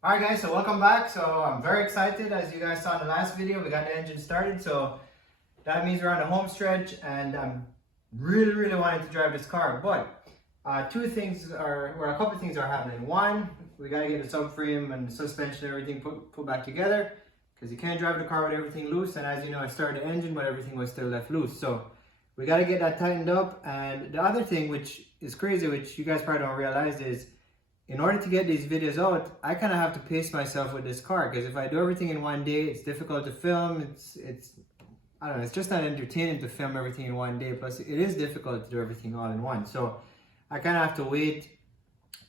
Alright guys, so welcome back. So I'm very excited. As you guys saw in the last video, we got the engine started. So that means we're on the home stretch and I'm really wanting to drive this car. But a couple of things are happening. One, we got to get the subframe and the suspension and everything put back together, because you can't drive the car with everything loose. And as you know, I started the engine but everything was still left loose. So we got to get that tightened up. And the other thing, which is crazy, which you guys probably don't realize, is in order to get these videos out, I kind of have to pace myself with this car, because if I do everything in one day, it's difficult to film. I don't know, it's just not entertaining to film everything in one day. Plus, it is difficult to do everything all in one. So I kind of have to wait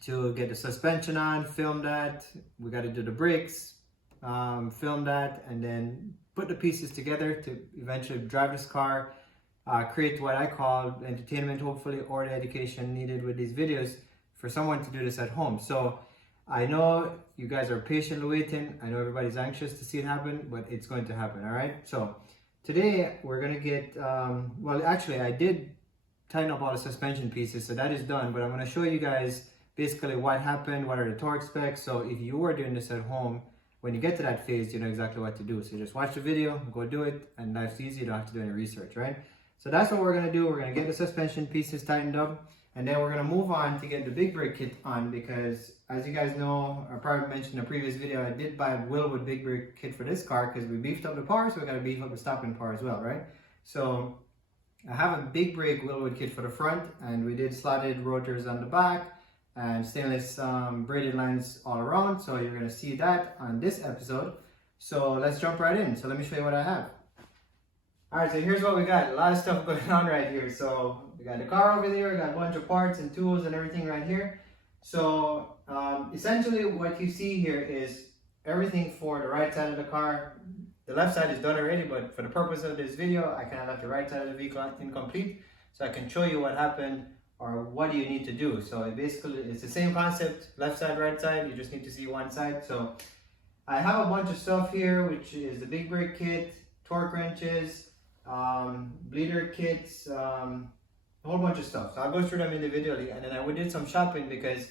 to get the suspension on, film that. We got to do the brakes, film that, and then put the pieces together to eventually drive this car, create what I call entertainment, hopefully, or the education needed with these videos for someone to do this at home. So I know you guys are patiently waiting. I know everybody's anxious to see it happen, but it's going to happen, all right? So today we're gonna get, well, actually I did tighten up all the suspension pieces, so that is done, but I'm gonna show you guys basically what happened, what are the torque specs. So if you were doing this at home, when you get to that phase, you know exactly what to do. So just watch the video, go do it, and life's easy. You don't have to do any research, right? So that's what we're gonna do. We're gonna get the suspension pieces tightened up, and then we're gonna move on to get the big brake kit on, because as you guys know, I probably mentioned in a previous video, I did buy a Wilwood big brake kit for this car because we beefed up the power, so we gotta beef up the stopping power as well, right? So I have a big brake Wilwood kit for the front, and we did slotted rotors on the back and stainless braided lines all around. So you're gonna see that on this episode. So let's jump right in. So let me show you what I have. All right, so here's what we got. A lot of stuff going on right here. So we got the car over there, we got a bunch of parts and tools and everything right here. So essentially what you see here is everything for the right side of the car. The left side is done already, but for the purpose of this video, I kind of left the right side of the vehicle incomplete, so I can show you what happened or what do you need to do. So it's the same concept, left side, right side, you just need to see one side. So I have a bunch of stuff here, which is the big brake kit, torque wrenches, bleeder kits, a whole bunch of stuff. So I'll go through them individually, and then I did some shopping because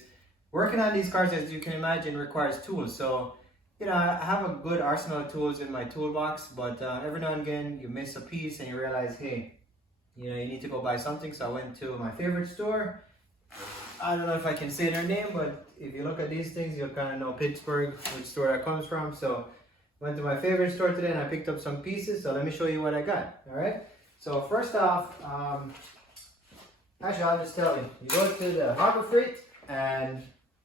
working on these cars, as you can imagine, requires tools. So you know, I have a good arsenal of tools in my toolbox, but every now and again you miss a piece and you realize, hey, you know, you need to go buy something. So I went to my favorite store. I don't know if I can say their name, but if you look at these things, you'll kind of know Pittsburgh, which store that comes from. So went to my favorite store today and I picked up some pieces. So let me show you what I got. All right. So first off, actually I'll just tell you. You go to the Harbor Freight, and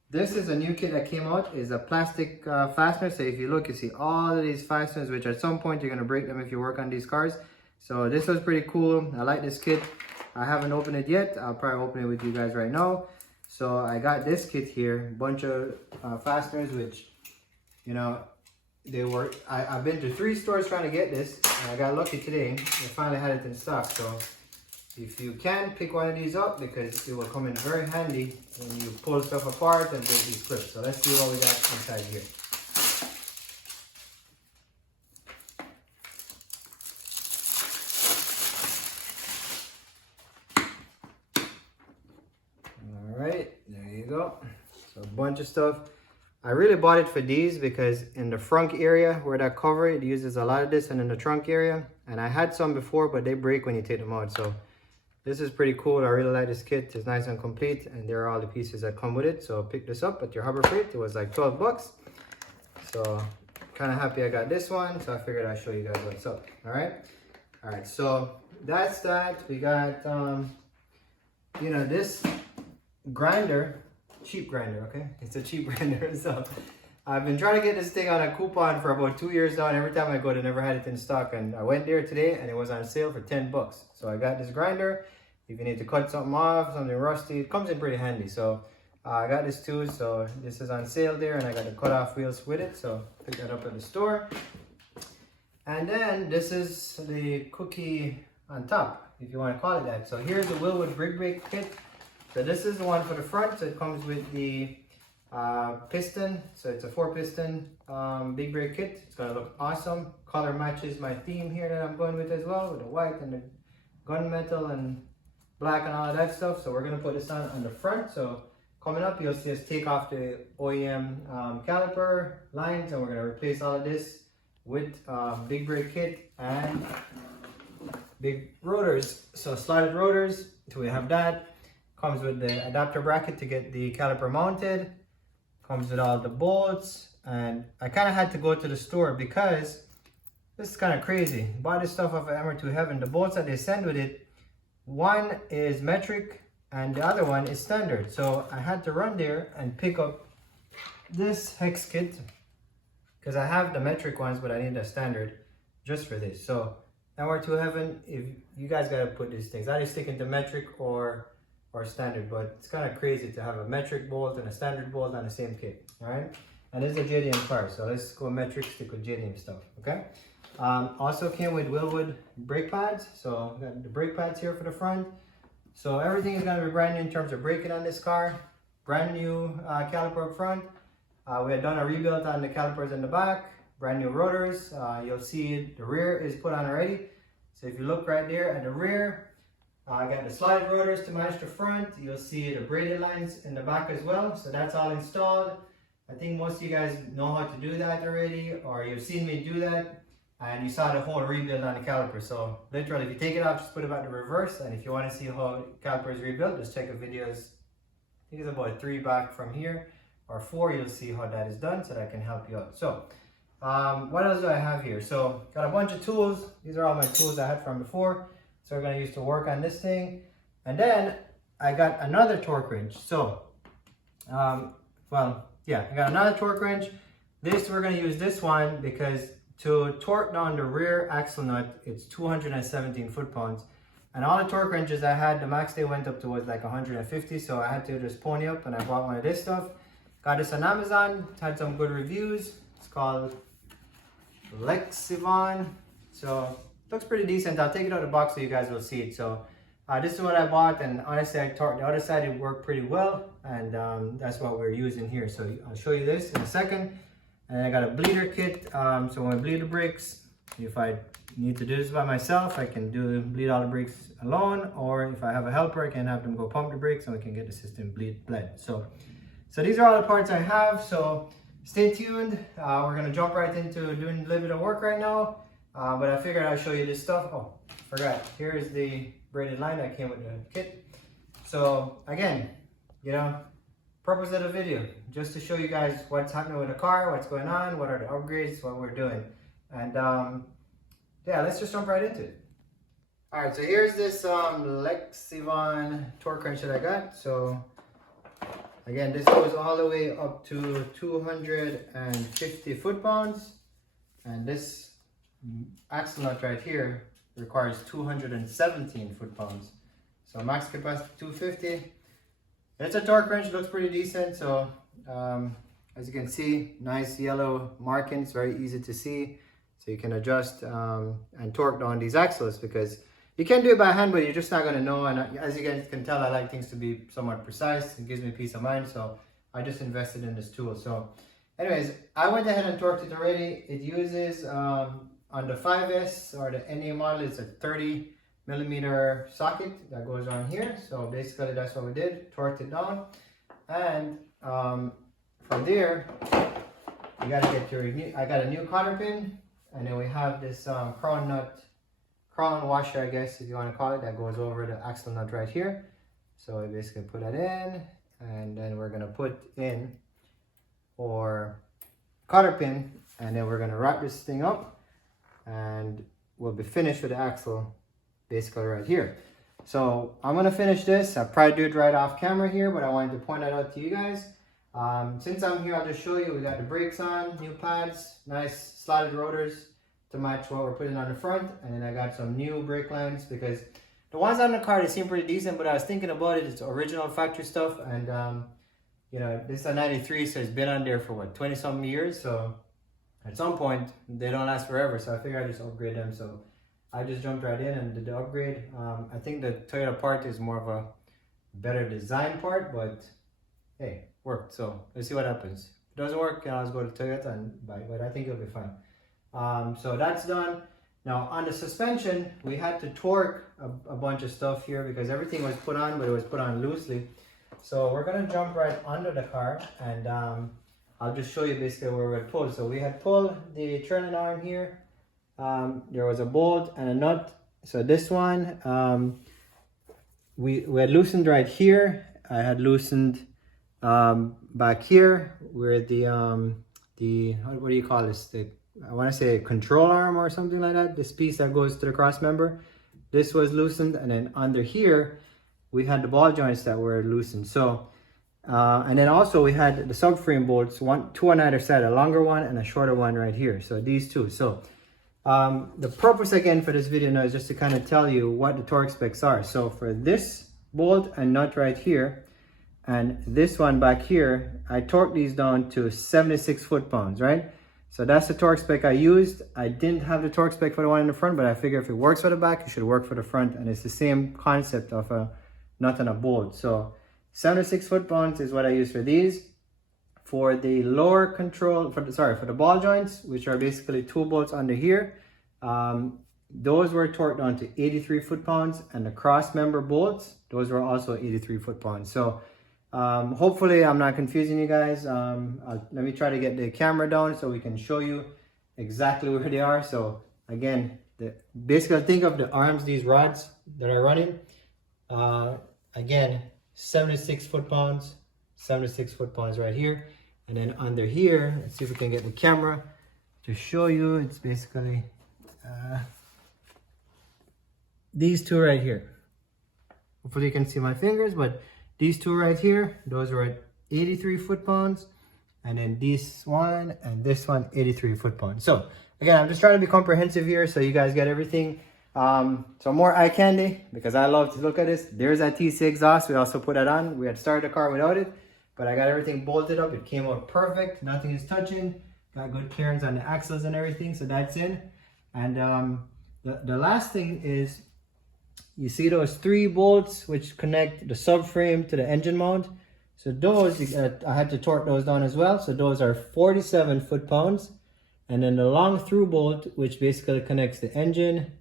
this is a new kit that came out. Is a plastic fastener. So if you look, you see all of these fasteners, which at some point you're gonna break them if you work on these cars. So this was pretty cool. I like this kit. I haven't opened it yet. I'll probably open it with you guys right now. So I got this kit here, a bunch of fasteners, which, you know, I've been to 3 stores trying to get this, and I got lucky today. They finally had it in stock. So if you can, pick one of these up, because it will come in very handy when you pull stuff apart and take these clips. So let's see what we got inside here. All right, there you go. So a bunch of stuff. I really bought it for these because in the front area where that cover, it uses a lot of this, and in the trunk area. And I had some before, but they break when you take them out. So this is pretty cool. I really like this kit. It's nice and complete, and there are all the pieces that come with it. So pick this up at your Harbor Freight. It was like 12 bucks. So kind of happy I got this one. So I figured I'd show you guys what's up. All right. So that's that. We got, you know, this grinder, cheap grinder, okay? It's a cheap grinder. So I've been trying to get this thing on a coupon for about 2 years now, and every time I go, they never had it in stock. And I went there today, and it was on sale for 10 bucks. So I got this grinder. If you need to cut something off, something rusty, it comes in pretty handy. So I got this too. So this is on sale there, and I got the cut-off wheels with it. So pick that up at the store. And then this is the cookie on top, if you want to call it that. So here's the Wilwood big brake kit. So this is the one for the front. So it comes with the piston. So it's a 4-piston big brake kit. It's gonna look awesome. Color matches my theme here that I'm going with as well, with the white and the gunmetal and black and all of that stuff. So we're gonna put this on the front. So coming up, you'll see us take off the OEM caliper lines, and we're going to replace all of this with big brake kit and big rotors. So slotted rotors, so we have that. Comes with the adapter bracket to get the caliper mounted. Comes with all the bolts, and I kind of had to go to the store because this is kind of crazy. Bought this stuff off of MR2 Heaven. The bolts that they send with it, one is metric and the other one is standard. So I had to run there and pick up this hex kit because I have the metric ones, but I need a standard just for this. So MR2 Heaven, if you guys gotta put these things, either stick into metric or standard, but it's kind of crazy to have a metric bolt and a standard bolt on the same kit. All right, and this is a JDM car, so let's go metric, stick with JDM stuff. Okay. Also came with Wilwood brake pads, so we got the brake pads here for the front. So everything is going to be brand new in terms of braking on this car. Brand new caliper up front. We had done a rebuild on the calipers in the back. Brand new rotors. You'll see the rear is put on already. So if you look right there at the rear, I got the slided rotors to match the front. You'll see the braided lines in the back as well. So that's all installed. I think most of you guys know how to do that already, or you've seen me do that. And you saw the whole rebuild on the caliper. So literally, if you take it off, just put it back in reverse. And if you want to see how the caliper is rebuilt, just check the videos. I think it's about 3 back from here, or 4. You'll see how that is done, so that can help you out. So what else do I have here? So got a bunch of tools. These are all my tools I had from before. So we're going to use to work on this thing. And then I got another torque wrench. So, I got another torque wrench. This, we're going to use this one because to torque down the rear axle nut, it's 217 foot-pounds. And all the torque wrenches I had, the max they went up to was like 150. So I had to just pony up and I bought one of this stuff. Got this on Amazon, had some good reviews. It's called Lexivon. So looks pretty decent. I'll take it out of the box so you guys will see it. So this is what I bought, and honestly I torqued the other side. It worked pretty well, and that's what we're using here. So I'll show you this in a second. And I got a bleeder kit, so when I bleed the brakes, if I need to do this by myself, I can bleed all the brakes alone, or if I have a helper, I can have them go pump the brakes and we can get the system bled. So these are all the parts I have, so stay tuned. We're gonna jump right into doing a little bit of work right now, but I figured I'll show you this stuff. Oh, forgot, here's the braided line that came with the kit. So again, purpose of the video, just to show you guys what's happening with the car, what's going on, what are the upgrades, what we're doing. And yeah, let's just jump right into it. All right, so here's this Lexivon torque wrench that I got. So again, this goes all the way up to 250 foot-pounds. And this axle nut right here requires 217 foot-pounds. So max capacity 250. It's a torque wrench, looks pretty decent. So as you can see, nice yellow markings, very easy to see. So you can adjust and torque down these axles, because you can do it by hand, but you're just not going to know. And as you guys can tell, I like things to be somewhat precise. It gives me peace of mind. So I just invested in this tool. So anyways, I went ahead and torqued it already. It uses on the 5S or the NA model, it's a 30 millimeter socket that goes on here. So basically that's what we did, torqued it down. And from there, you gotta get your I got a new cotter pin, and then we have this crown washer, I guess if you want to call it, that goes over the axle nut right here. So we basically put that in, and then we're gonna put in our cotter pin, and then we're gonna wrap this thing up, and we'll be finished with the axle basically right here. So I'm gonna finish this. I'll probably do it right off camera here, but I wanted to point that out to you guys. Since I'm here, I'll just show you. We got the brakes on, new pads, nice slotted rotors to match what we're putting on the front, and then I got some new brake lines, because the ones on the car, they seem pretty decent, but I was thinking about it, it's original factory stuff, and this is a 93, so it's been on there for what, 20 something years, so at some point they don't last forever, so I figured I'd just upgrade them. So I just jumped right in and did the upgrade. I think the Toyota part is more of a better design part, but hey, worked. So let's see what happens. If it doesn't work, I'll just go to Toyota and buy it, but I think it'll be fine. So that's done. Now on the suspension, we had to torque a bunch of stuff here because everything was put on, but it was put on loosely. So we're gonna jump right under the car, and I'll just show you basically where we pulled. So we had pulled the trailing arm here. There was a bolt and a nut. So this one, we had loosened right here. I had loosened back here where the what do you call this? I want to say control arm or something like that. This piece that goes to the cross member. This was loosened, and then under here we had the ball joints that were loosened. So and then also we had the subframe bolts, two on either side, a longer one and a shorter one right here. So these two. So the purpose again for this video now is just to kind of tell you what the torque specs are. So for this bolt and nut right here and this one back here, I torqued these down to 76 foot-pounds, right? So that's the torque spec I used. I didn't have the torque spec for the one in the front, but I figure if it works for the back, it should work for the front. And it's the same concept of a nut and a bolt. So 76 foot-pounds is what I use for these. For the lower control, for the ball joints, which are basically two bolts under here, those were torqued down to 83 foot-pounds, and the cross member bolts, those were also 83 foot-pounds. So hopefully I'm not confusing you guys. Let me try to get the camera down so we can show you exactly where they are. So again, basically think of the arms, these rods that are running. Again, 76 foot-pounds, 76 foot-pounds right here. And then under here, let's see if we can get the camera to show you. It's basically these two right here. Hopefully you can see my fingers, but these two right here, those are at 83 foot-pounds. And then this one and this one, 83 foot-pounds. So again, I'm just trying to be comprehensive here so you guys get everything. So more eye candy, because I love to look at this. There's that TC exhaust. We also put that on. We had started the car without it, but I got everything bolted up. It came out perfect. Nothing is touching. Got good clearance on the axles and everything. So that's in. And the last thing is, you see those three bolts which connect the subframe to the engine mount. So those, I had to torque those down as well. So those are 47 foot-pounds. And then the long through bolt, which basically connects the engine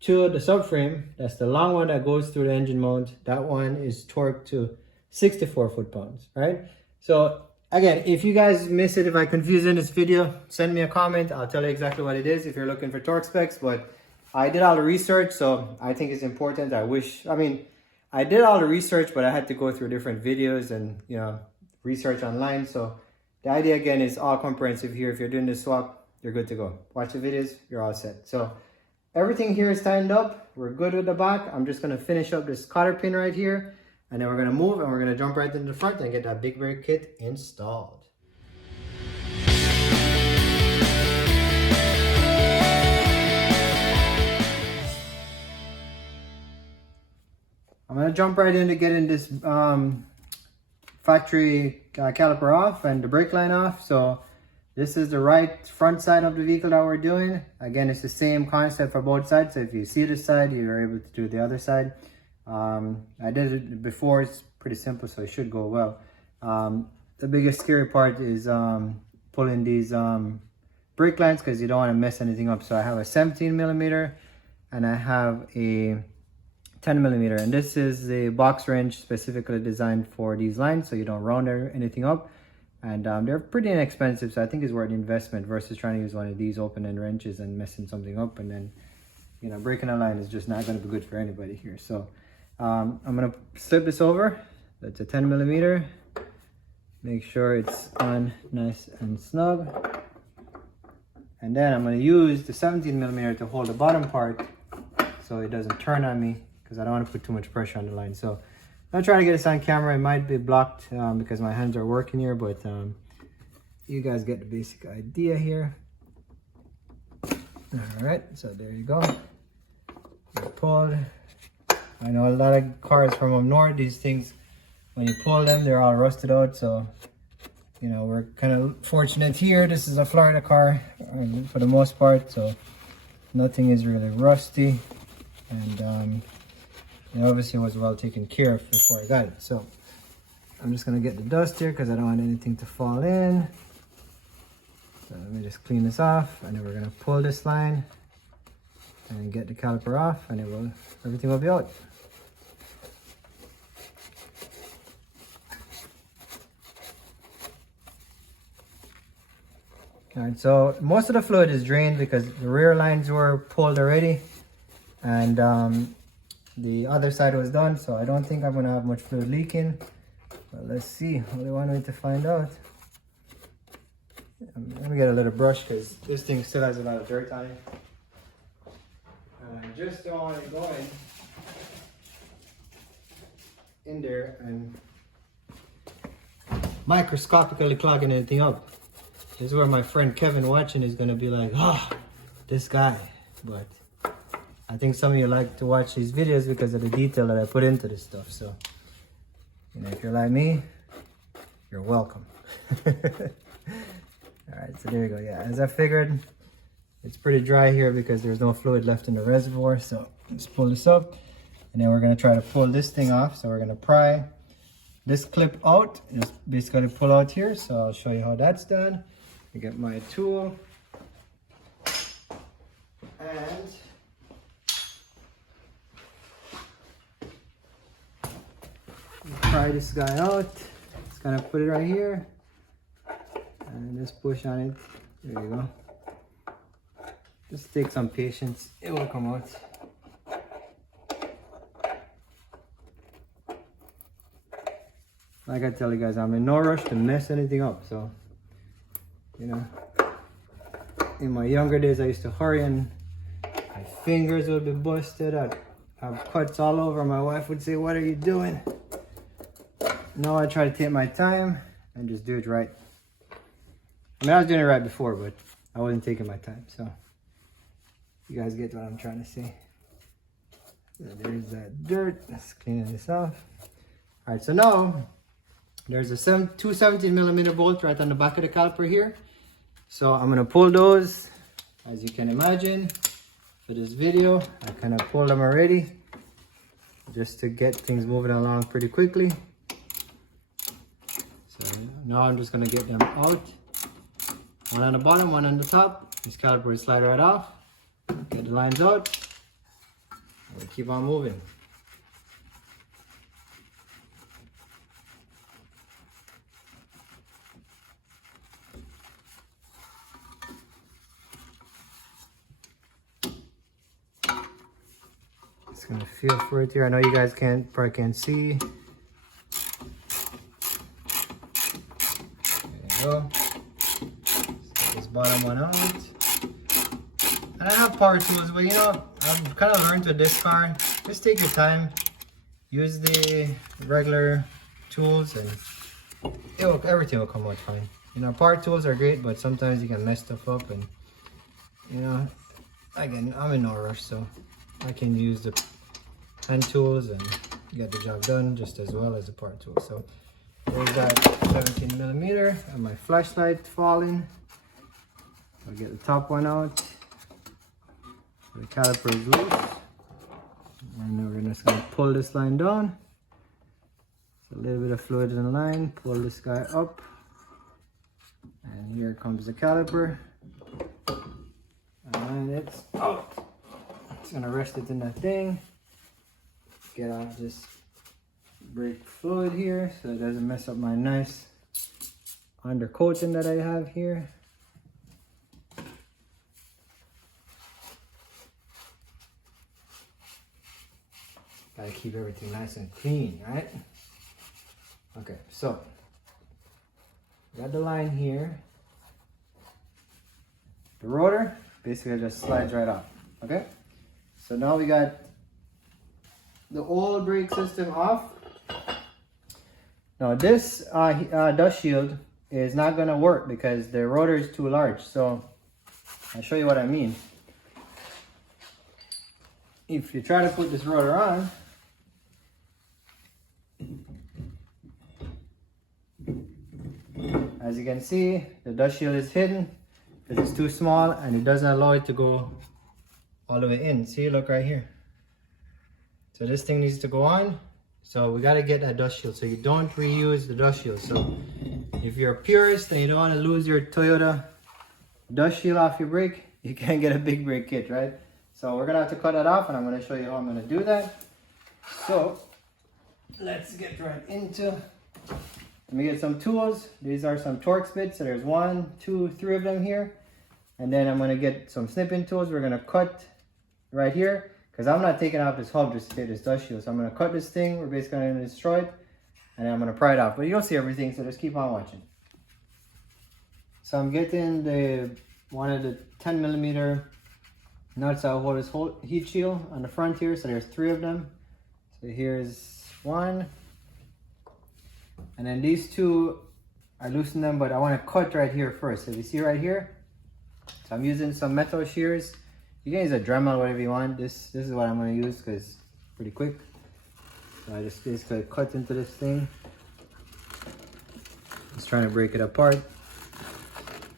to the subframe, that's the long one that goes through the engine mount. That one is torqued to 64 foot-pounds, right? So again, if you guys miss it, if I confuse in this video, send me a comment. I'll tell you exactly what it is if you're looking for torque specs. But I did all the research, so I think it's important. I did all the research, but I had to go through different videos and, you know, research online. So the idea again is all comprehensive here. If you're doing this swap, you're good to go. Watch the videos, you're all set. So everything here is tightened up. We're good with the back. I'm just gonna finish up this cotter pin right here, and then we're gonna move and we're gonna jump right into the front and get that big brake kit installed. I'm gonna jump right in to getting this factory caliper off and the brake line off. So this is the right front side of the vehicle that we're doing. Again, it's the same concept for both sides. So if you see this side, you're able to do the other side. I did it before. It's pretty simple, so it should go well. The biggest scary part is pulling these brake lines, because you don't want to mess anything up. So I have a 17 millimeter and I have a 10 millimeter, and this is the box wrench specifically designed for these lines, so you don't round anything up. And they're pretty inexpensive, so I think it's worth the investment versus trying to use one of these open-end wrenches and messing something up, and then, you know, breaking a line is just not going to be good for anybody here. So I'm going to slip this over. That's a 10 millimeter. Make sure it's on nice and snug. And then I'm going to use the 17 millimeter to hold the bottom part so it doesn't turn on me, because I don't want to put too much pressure on the line. So I'm trying to get this on camera. It might be blocked because my hands are working here, but you guys get the basic idea here. All right, so there you go. Pulled. I know a lot of cars from up north, these things, when you pull them, they're all rusted out. So, you know, we're kind of fortunate here. This is a Florida car for the most part, so nothing is really rusty. And it obviously was well taken care of before I got it. So I'm just gonna get the dust here because I don't want anything to fall in. So let me just clean this off, and then we're gonna pull this line and get the caliper off, and everything will be out. Alright, so most of the fluid is drained because the rear lines were pulled already, and the other side was done, so I don't think I'm gonna have much fluid leaking. But let's see. Only one way to find out. Let me get a little brush because this thing still has a lot of dirt on it. And I just don't want it going in there and microscopically clogging anything up. This is where my friend Kevin watching is gonna be like, oh, this guy. But I think some of you like to watch these videos because of the detail that I put into this stuff. So, you know, if you're like me, you're welcome. Alright, so there you go. Yeah, as I figured, it's pretty dry here because there's no fluid left in the reservoir. So let's pull this up, and then we're gonna try to pull this thing off. So we're gonna pry this clip out, just basically pull out here. So I'll show you how that's done. I get my tool and pry this guy out. Just gonna put it right here and just push on it. There you go. Just take some patience, it will come out. Like I tell you guys, I'm in no rush to mess anything up. So, you know, in my younger days, I used to hurry and my fingers would be busted. I'd have cuts all over. My wife would say, "What are you doing?" No, I try to take my time and just do it right. I mean, I was doing it right before, but I wasn't taking my time. So, you guys get what I'm trying to say. So there's that dirt. Let's clean this off. All right, so now there's a 217mm bolt right on the back of the caliper here. So I'm gonna pull those, as you can imagine, for this video. I kind of pulled them already, just to get things moving along pretty quickly. So now I'm just gonna get them out. One on the bottom, one on the top. This caliper will slide right off. Get the lines out. We'll keep on moving. Just gonna feel for it here. I know you guys probably can't see. There you go. Get this bottom one out. And I have power tools, but you know, I've kind of learned with this car, just take your time. Use the regular tools and everything will come out fine. You know, power tools are great, but sometimes you can mess stuff up, and you know, again, I'm in no rush, so I can use the hand tools and get the job done just as well as the power tool. So there's that 17mm and my flashlight falling. I'll get the top one out. The caliper is loose. And then we're just gonna pull this line down. So a little bit of fluid in the line. Pull this guy up. And here comes the caliper. And it's out. Just gonna rest it in that thing. Get off this brake fluid here so it doesn't mess up my nice undercoating that I have here. Gotta keep everything nice and clean, right? Okay, so got the line here. The rotor basically just slides right off. Okay, so now we got the old brake system off. Now this dust shield is not gonna work because the rotor is too large. So I'll show you what I mean. If you try to put this rotor on, as you can see, the dust shield is hidden because it's too small and it doesn't allow it to go all the way in. See, look right here. So this thing needs to go on. So we got to get that dust shield so you don't reuse the dust shield. So if you're a purist and you don't want to lose your Toyota dust shield off your brake, you can get a big brake kit, right? So we're gonna have to cut that off, and I'm gonna show you how I'm gonna do that. So let's get right into let me get some tools. These are some Torx bits. So there's 1, 2, 3 of them here. And then I'm gonna get some snipping tools. We're gonna cut right here because I'm not taking off this hub just to get this dust shield. So I'm gonna cut this thing. We're basically gonna destroy it, and then I'm gonna pry it off. But you'll see everything, so just keep on watching. So I'm getting one of the 10mm nuts that hold this whole heat shield on the front here. So there's 3 of them. So here's 1, and then these 2, I loosen them, but I want to cut right here first. So you see right here, so I'm using some metal shears. You can use a Dremel, whatever you want. This is what I'm going to use because it's pretty quick. So I just basically cut into this thing. Just trying to break it apart.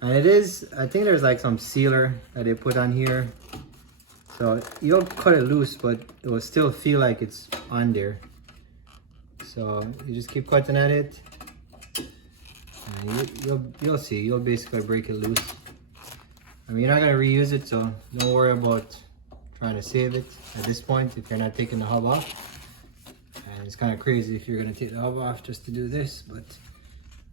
And it is, I think there's like some sealer that they put on here. So you don't cut it loose, but it will still feel like it's on there. So you just keep cutting at it. And you'll see, you'll basically break it loose. I mean, you're not gonna reuse it, so don't worry about trying to save it at this point if you're not taking the hub off. And it's kind of crazy if you're gonna take the hub off just to do this, but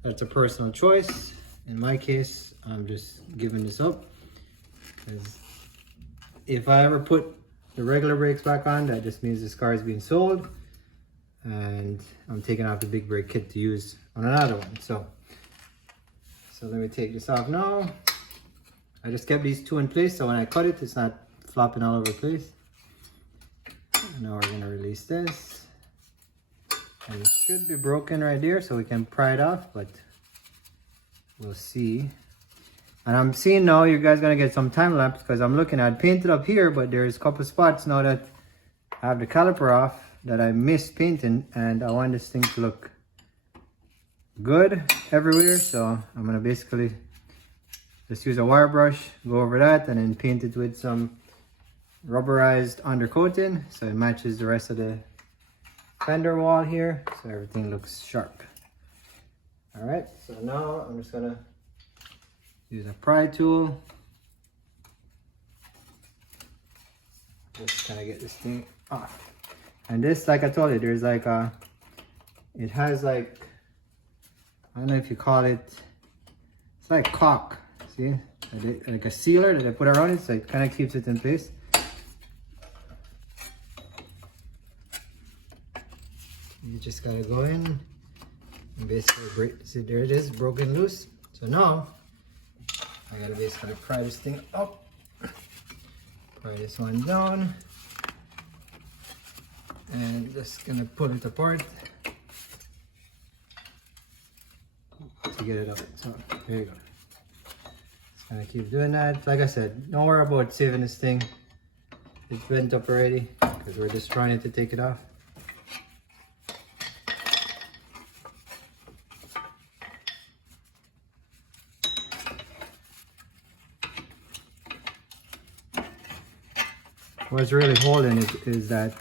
that's a personal choice. In my case, I'm just giving this up because if I ever put the regular brakes back on, that just means this car is being sold and I'm taking off the big brake kit to use on another one. So let me take this off now. I just kept these 2 in place, so when I cut it, it's not flopping all over the place. And now we're gonna release this. And it should be broken right there, so we can pry it off, but we'll see. And I'm seeing now you guys gonna get some time lapse because I'm looking at painted up here, but there's a couple spots now that I have the caliper off that I missed painting, and I want this thing to look good everywhere. So I'm gonna basically just use a wire brush, go over that, and then paint it with some rubberized undercoating so it matches the rest of the fender wall here, so everything looks sharp. All right, so now I'm just gonna use a pry tool. Just kind of get this thing off. And this, like I told you, there's like a, it has like, I don't know if you call it, it's like caulk, see? Like a sealer that they put around it, so it kind of keeps it in place. You just gotta go in and basically break, see there it is, broken loose. So now, I gotta basically pry this thing up, pry this one down, and just gonna pull it apart to get it up. So there you go. Just gonna keep doing that. Like I said, don't worry about saving this thing. It's bent up already because we're just trying to take it off. What's really holding is that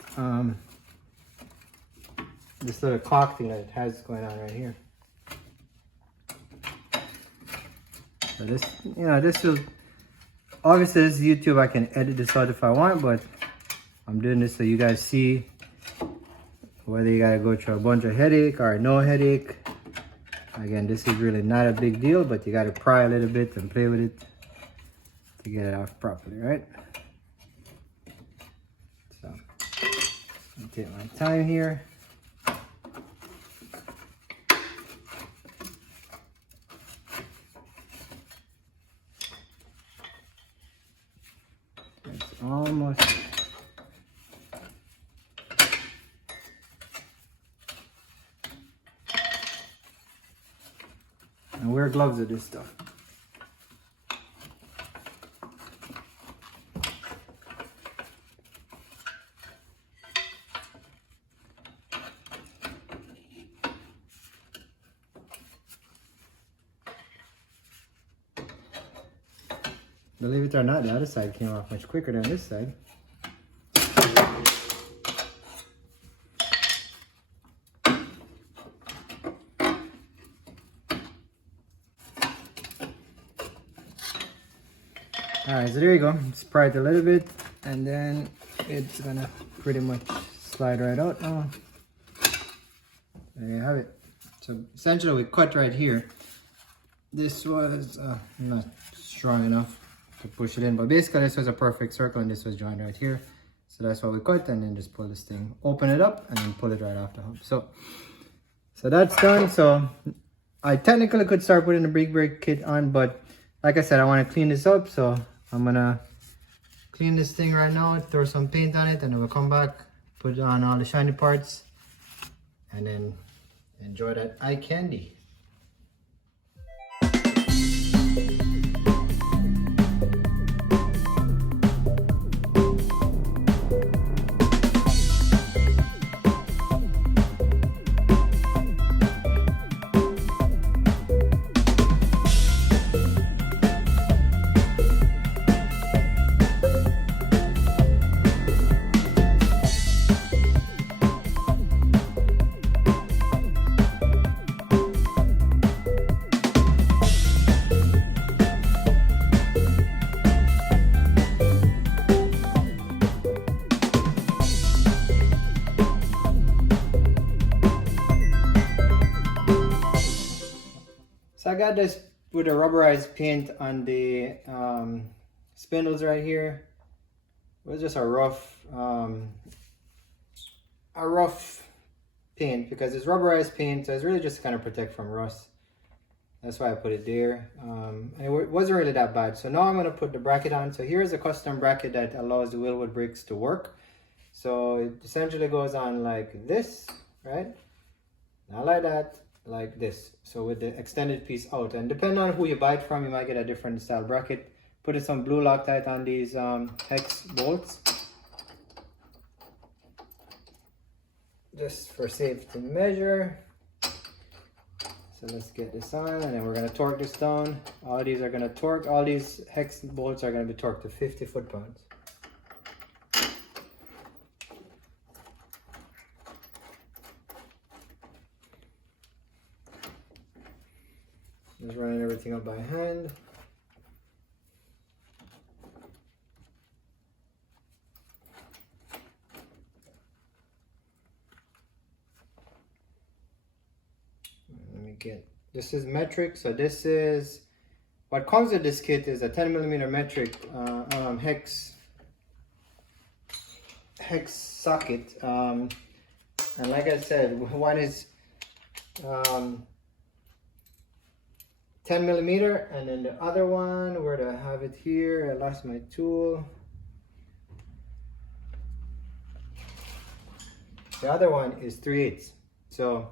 this little caulk thing that it has going on right here. So this, you know, this will, obviously this is YouTube, I can edit this out if I want, but I'm doing this so you guys see whether you gotta go through a bunch of headache or no headache. Again, this is really not a big deal, but you gotta pry a little bit and play with it to get it off properly, right? So, I'll take my time here. It's almost. And wear gloves with this stuff. Believe it or not, the other side came off much quicker than this side. Alright, so there you go. Just pry it a little bit and then it's gonna pretty much slide right out now. There you have it. So essentially we cut right here. This was not strong enough to push it in, but basically this was a perfect circle and this was joined right here. So that's what we cut, and then just pull this thing, open it up, and then pull it right off the hub. So that's done. So I technically could start putting the brake kit on, but like I said, I want to clean this up. So I'm gonna clean this thing right now, throw some paint on it, and then we'll come back, put on all the shiny parts, and then enjoy that eye candy. So I got this with a rubberized paint on the spindles right here. It was just a rough paint because it's rubberized paint, so it's really just to kind of protect from rust. That's why I put it there. And it wasn't really that bad. So now I'm going to put the bracket on. So here's a custom bracket that allows the Wilwood brakes to work. So it essentially goes on like this, right? Not like that. Like this, so with the extended piece out, and depending on who you buy it from, you might get a different style bracket. Putting some blue Loctite on these hex bolts just for safety measure. So let's get this on, and then we're going to torque this down. All these are going to torque, all these hex bolts are going to be torqued to 50 foot-pounds. Just running everything up by hand. Let me get, this is metric. So this is, what comes with this kit is a 10mm metric hex socket. And like I said, one is 10mm, and then the other one, where do I have it here? I lost my tool. The other one is 3/8. So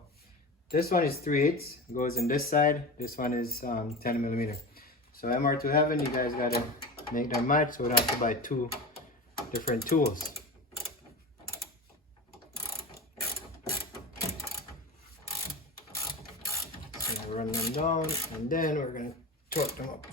this one is 3/8, goes in this side. This one is 10mm. So MR2 heaven, you guys gotta make that match, so we'd have to buy two different tools. Run them down, and then we're going to torque them up.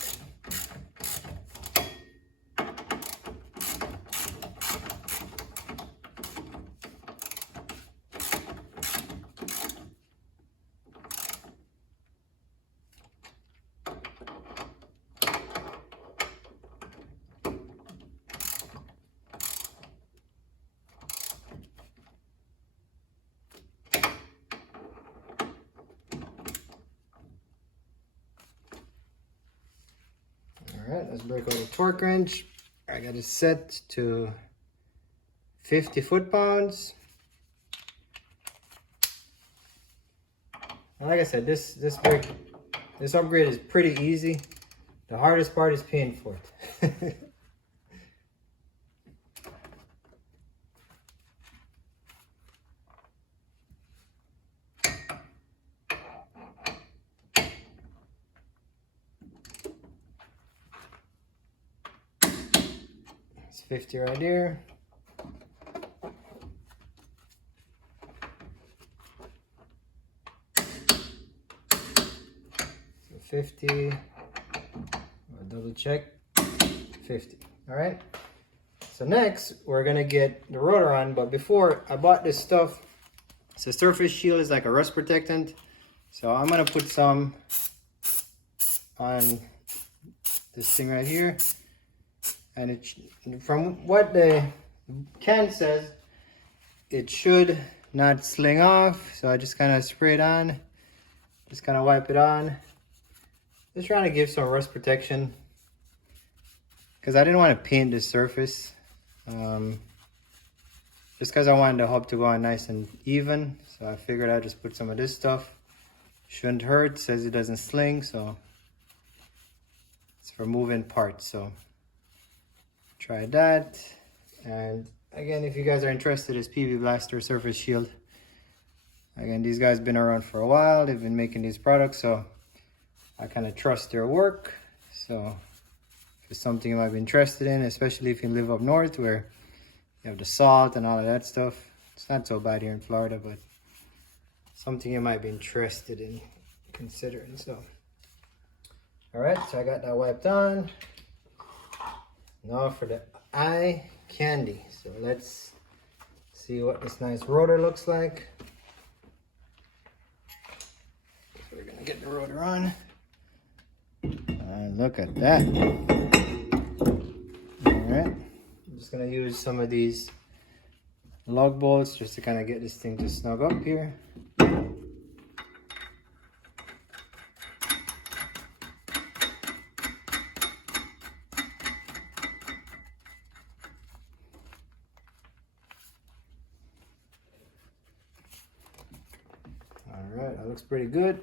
Alright, let's break out the torque wrench. I got it set to 50 foot-pounds. And like I said, this upgrade is pretty easy. The hardest part is paying for it. It's 50 right there. So 50. I'll double check. 50. All right. So next we're gonna get the rotor on, but before I bought this stuff. So surface shield is like a rust protectant. So I'm gonna put some on this thing right here. And it, from what the can says, it should not sling off. So I just kind of spray it on. Just kind of wipe it on. Just trying to give some rust protection because I didn't want to paint this surface. Just because I wanted the hub to go on nice and even. So I figured I'd just put some of this stuff. Shouldn't hurt, says it doesn't sling, so it's for moving parts. So try that. And again, if you guys are interested, it's PV Blaster Surface Shield. Again, these guys been around for a while. They've been making these products, so I kind of trust their work. So if it's something you might be interested in, especially if you live up north where you have the salt and all of that stuff. It's not so bad here in Florida, but something you might be interested in considering. So, all right, so I got that wiped on. Now for the eye candy. So let's see what this nice rotor looks like. So we're gonna get the rotor on. And look at that. All right. I'm just gonna use some of these lug bolts just to kind of get this thing to snug up here. All right, that looks pretty good.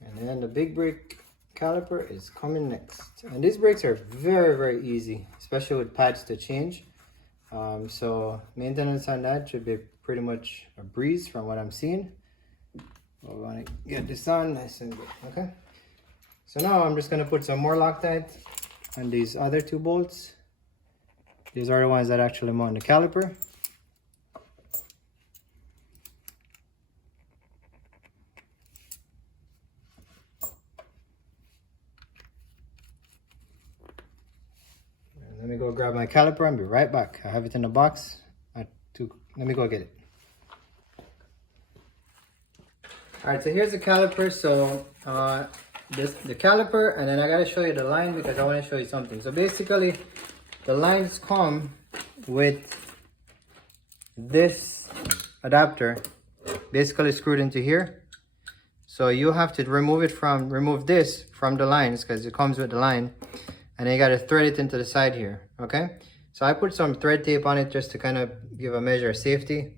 And then the big brake caliper is coming next. And these brakes are very, very easy, especially with pads to change. So maintenance on that should be pretty much a breeze from what I'm seeing. We're gonna get this on nice and good, okay? So now I'm just gonna put some more Loctite on these other two bolts. These are the ones that actually mount the caliper. Let me go grab my caliper and be right back. I have it in the box. Let me go get it. All right, so here's the caliper. So the caliper, and then I gotta show you the line because I want to show you something. So basically, the lines come with this adapter, basically screwed into here. So you have to remove this from the lines because it comes with the line. And then you got to thread it into the side here, okay? So I put some thread tape on it just to kind of give a measure of safety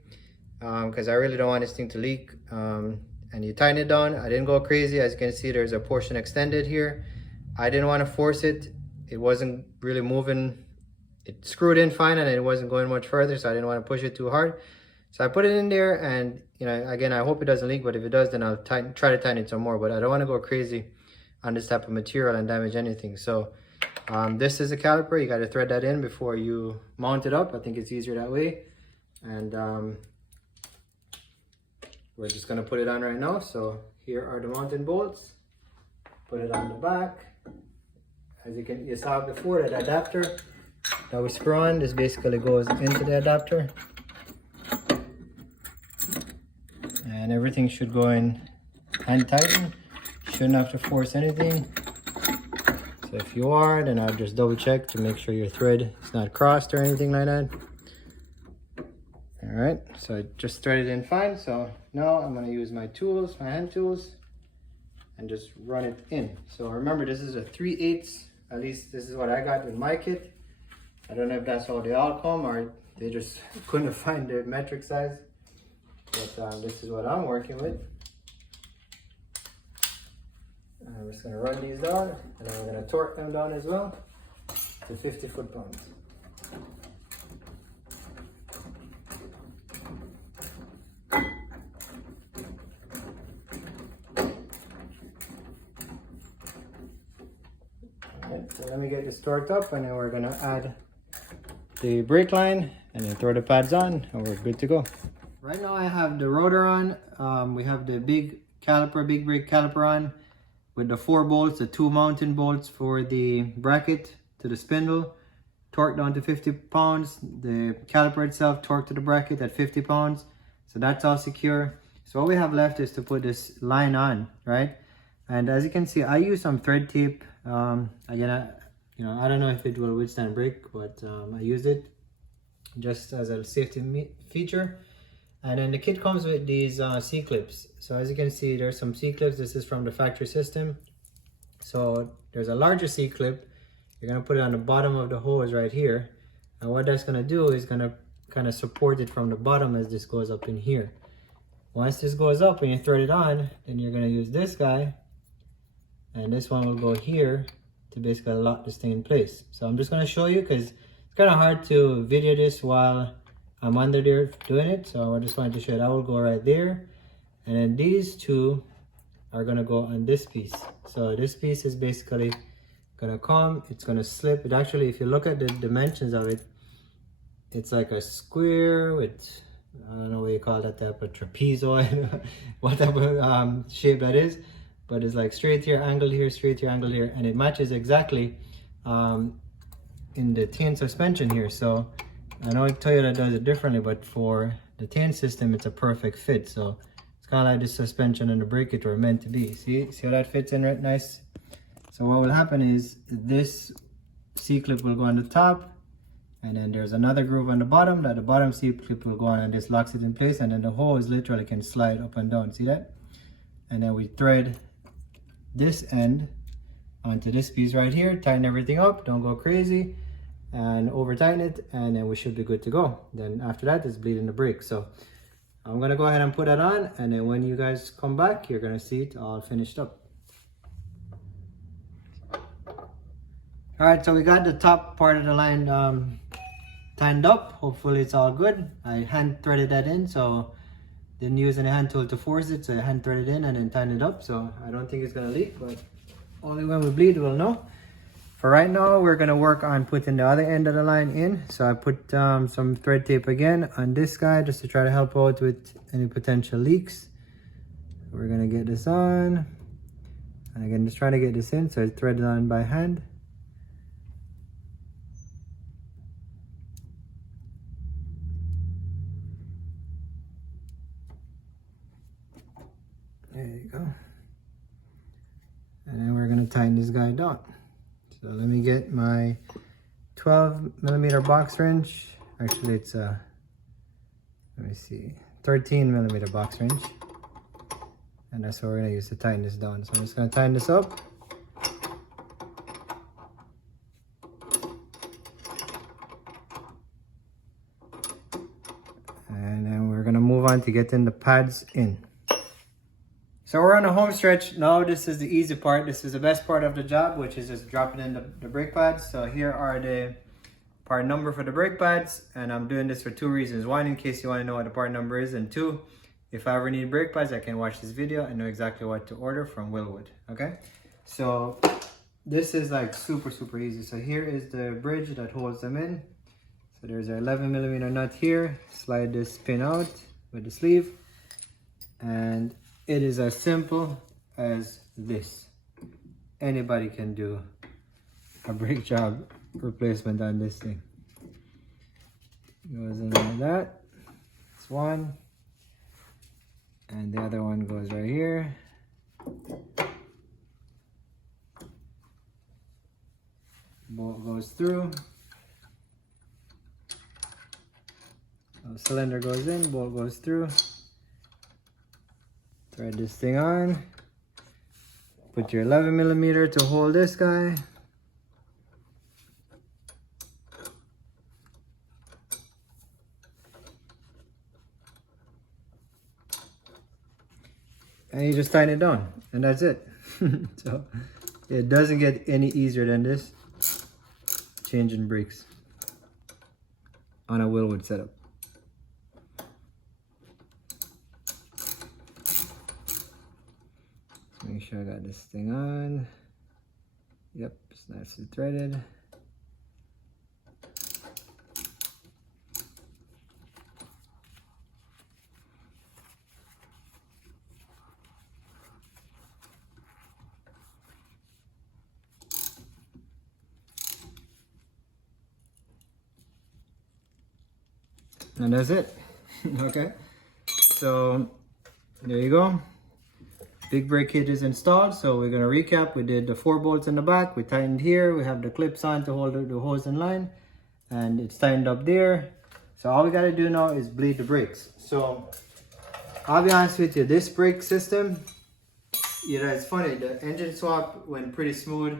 because I really don't want this thing to leak. And you tighten it down. I didn't go crazy. As you can see, there's a portion extended here. I didn't want to force it. It wasn't really moving. It screwed in fine and it wasn't going much further, so I didn't want to push it too hard. So I put it in there and, you know, again, I hope it doesn't leak, but if it does, then I'll try to tighten it some more. But I don't want to go crazy on this type of material and damage anything. So this is a caliper. You got to thread that in before you mount it up. I think it's easier that way. And we're just going to put it on right now. So here are the mounting bolts. Put it on the back. As you saw before, that adapter that was screw on, this basically goes into the adapter. And everything should go in hand tighten. Shouldn't have to force anything. So if you are, then I'll just double check to make sure your thread is not crossed or anything like that. All right, so I just threaded in fine. So now I'm gonna use my tools, my hand tools, and just run it in. So remember, this is a 3/8, at least this is what I got in my kit. I don't know if that's how they all come or they just couldn't find the metric size. But this is what I'm working with. I'm just going to run these down, and then I'm going to torque them down as well to 50 foot-pounds. Alright, so let me get this torqued up, and then we're going to add the brake line, and then throw the pads on, and we're good to go. Right now I have the rotor on. We have the big brake caliper on, with the 4 bolts, the 2 mounting bolts for the bracket to the spindle, torqued down to 50 pounds. The caliper itself torqued to the bracket at 50 pounds. So that's all secure. So all we have left is to put this line on, right? And as you can see, I use some thread tape. Again, You know, I don't know if it will withstand brake, but I used it just as a safety feature. And then the kit comes with these C-clips. So as you can see, there's some C-clips. This is from the factory system. So there's a larger C-clip. You're gonna put it on the bottom of the hose right here. And what that's gonna do is gonna kind of support it from the bottom as this goes up in here. Once this goes up and you thread it on, then you're gonna use this guy, and this one will go here to basically lock this thing in place. So I'm just gonna show you because it's kind of hard to video this while I'm under there doing it. So I just wanted to show you that will go right there, and then these two are gonna go on this piece. So this piece is basically gonna come, it's gonna slip. It actually, if you look at the dimensions of it, it's like a square with, I don't know what you call that type of trapezoid, what type of shape that is, but it's like straight here, angle here, straight here, angle here, and it matches exactly in the tin suspension here. So I know Toyota does it differently, but for the tin system, it's a perfect fit. So it's kind of like the suspension and the brake kit are meant to be. See how that fits in right nice? So what will happen is this C-clip will go on the top, and then there's another groove on the bottom that the bottom C-clip will go on, and this locks it in place, and then the hose literally can slide up and down. See that? And then we thread this end onto this piece right here, tighten everything up, don't go crazy, and over tighten it, and then we should be good to go. Then after that is bleeding the brake. So I'm gonna go ahead and put that on, and then when you guys come back, you're gonna see it all finished up. All right, so we got the top part of the line tightened up. Hopefully it's all good. I hand threaded that in, so didn't use any hand tool to force it, so I hand threaded in and then tightened it up. So I don't think it's gonna leak, but only when we bleed we'll know. For right now, we're gonna work on putting the other end of the line in. So I put some thread tape again on this guy just to try to help out with any potential leaks. We're gonna get this on. And again, just trying to get this in, so I thread it on by hand. There you go. And then we're gonna tighten this guy down. So let me get my 12mm box wrench. Actually, it's a, let me see, 13mm box wrench. And that's what we're gonna use to tighten this down. So I'm just gonna tighten this up. And then we're gonna move on to getting the pads in. So we're on the home stretch. Now this is the easy part. This is the best part of the job, which is just dropping in the brake pads. So here are the part number for the brake pads. And I'm doing this for two reasons. One, in case you want to know what the part number is. And two, if I ever need brake pads, I can watch this video and know exactly what to order from Wilwood. Okay? So this is like super easy. So here is the bridge that holds them in. So there's an 11mm nut here. Slide this pin out with the sleeve. And it is as simple as this. Anybody can do a brake job replacement on this thing. Goes in like that. That's one. And the other one goes right here. Bolt goes through. So cylinder goes in, bolt goes through. Thread this thing on. Put your 11mm to hold this guy. And you just tighten it down, and that's it. So it doesn't get any easier than this, changing brakes on a Wilwood setup. Make sure I got this thing on. Yep, it's nicely threaded. And that's it. Okay, so there you go. big brake kit is installed. So we're going to recap. We did the 4 bolts in the back, we tightened here, we have the clips on to hold the hose in line, and it's tightened up there. So all we got to do now is bleed the brakes. So I'll be honest with you, this brake system, you know, it's funny, the engine swap went pretty smooth,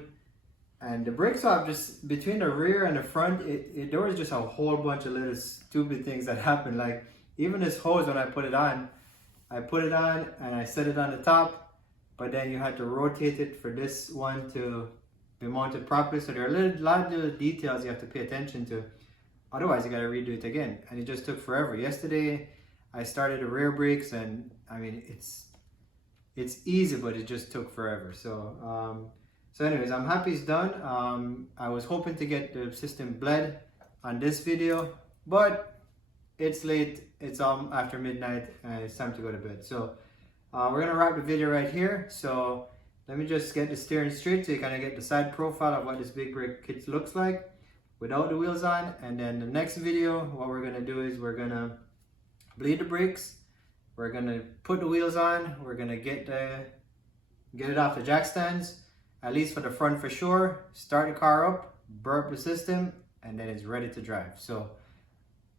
and the brake swap, just between the rear and the front, there was just a whole bunch of little stupid things that happened. Like even this hose, when I put it on and I set it on the top, but then you had to rotate it for this one to be mounted properly. So there are a lot of little details you have to pay attention to. Otherwise, you got to redo it again, and it just took forever. Yesterday, I started the rear brakes, and I mean, it's easy, but it just took forever. So anyways, I'm happy it's done. I was hoping to get the system bled on this video, but it's late. It's after midnight, and it's time to go to bed. So we're gonna wrap the video right here. So let me just get the steering straight so you kind of get the side profile of what this big brake kit looks like without the wheels on. And then the next video, what we're gonna do is we're gonna bleed the brakes. We're gonna put the wheels on. We're gonna get it off the jack stands, at least for the front for sure. Start the car up, burp the system, and then it's ready to drive. So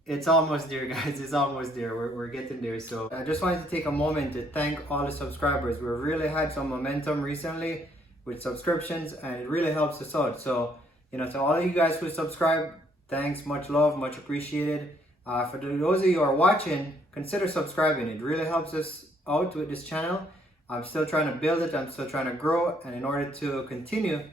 it's almost there, guys. It's almost there. We're getting there. So I just wanted to take a moment to thank all the subscribers. We've really had some momentum recently with subscriptions, and it really helps us out. So, you know, to all of you guys who subscribe, thanks, much love, much appreciated. For those of you who are watching, consider subscribing. It really helps us out with this channel. I'm still trying to build it. I'm still trying to grow. And in order to continue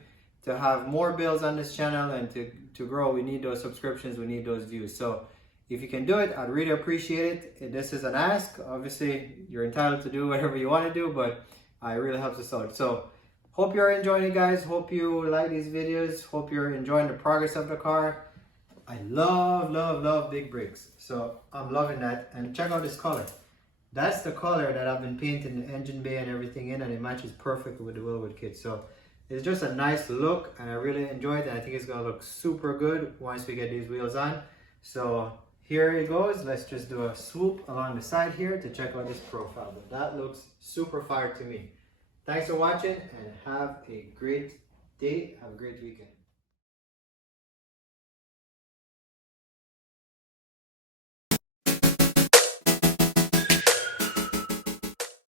to have more builds on this channel and to grow, we need those subscriptions. We need those views. So if you can do it, I'd really appreciate it. This is an ask. Obviously, you're entitled to do whatever you want to do, but it really helps us out. So hope you're enjoying it, guys. Hope you like these videos. Hope you're enjoying the progress of the car. I love big brakes. So I'm loving that. And check out this color. That's the color that I've been painting the engine bay and everything in, and it matches perfectly with the Wilwood kit. So it's just a nice look, and I really enjoy it, and I think it's gonna look super good once we get these wheels on. So here it goes. Let's just do a swoop along the side here to check out this profile. But that looks super fire to me. Thanks for watching, and have a great day. Have a great weekend.